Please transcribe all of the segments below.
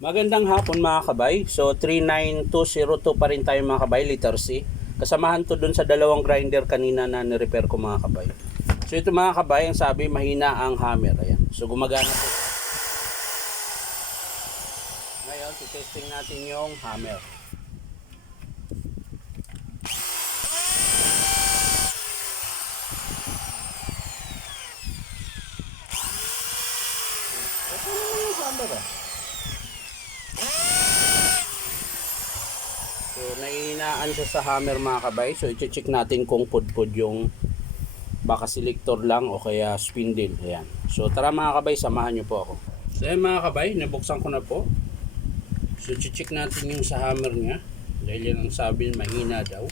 Magandang hapon mga kabay. So 39202 pa rin tayo mga kabay, letter C. Kasamahan to dun sa dalawang grinder kanina na ni-repair ko mga kabay. So ito mga kabay, ang sabi mahina ang hammer. Ayan. So gumagana po. Ngayon, testing natin yung hammer. Ito naman yung hammer ah. So naihinaan siya sa hammer mga kabay. So i-check natin kung pudpud yung baka selector lang o kaya spindle. Ayan. So tara mga kabay, samahan nyo po ako. So ayan mga kabay, nabuksan ko na po. So i-check natin yung sa hammer niya. Dahil yan ang sabi, mahina daw.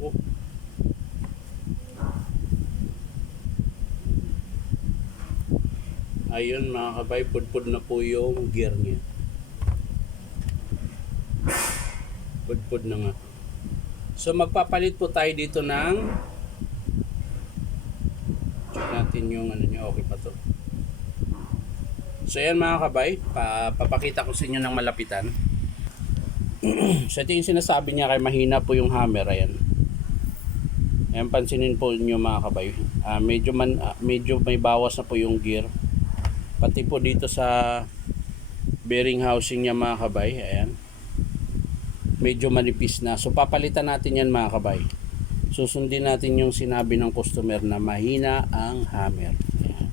Oh. Ayun mga kabay, pudpud na po yung gear niya. Pudpud na nga. So magpapalit po tayo dito ng, check natin yung ano niya, okay pa to. So ayan mga kabay, papakita ko sa inyo ng malapitan. So ito yung sinasabi niya kay mahina po yung hammer. Ayan. Ayan, pansinin po niyo mga kabay. Medyo may bawas na po yung gear. Pati po dito sa bearing housing niya mga kabay. Ayan. Medyo manipis na. So papalitan natin yan mga kabay. Susundin natin yung sinabi ng customer na mahina ang hammer. Ayan.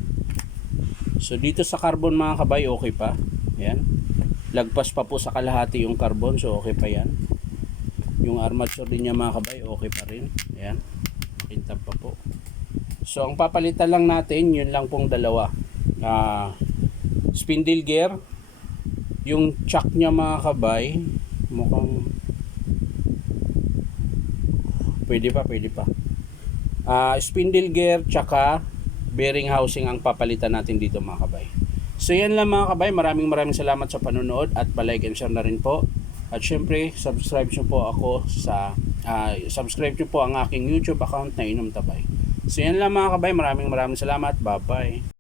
So dito sa carbon mga kabay, okay pa. Ayan. Lagpas pa po sa kalahati yung carbon. So okay pa yan. Yung armature din niya mga kabay, okay pa rin. Ayan. Kintab pa po. So ang papalitan lang natin, yun lang pong dalawa. Spindle gear. Yung chuck niya mga kabay, mukhang pwede pa. Spindle gear tsaka bearing housing ang papalitan natin dito mga kabay. So yan lang mga kabay, maraming salamat sa panonood at pa-like and share na rin po. At syempre, subscribe nyo po ako sa subscribe nyo po ang aking YouTube account na Inom Tabay. So yan lang mga kabay, maraming salamat. Bye bye.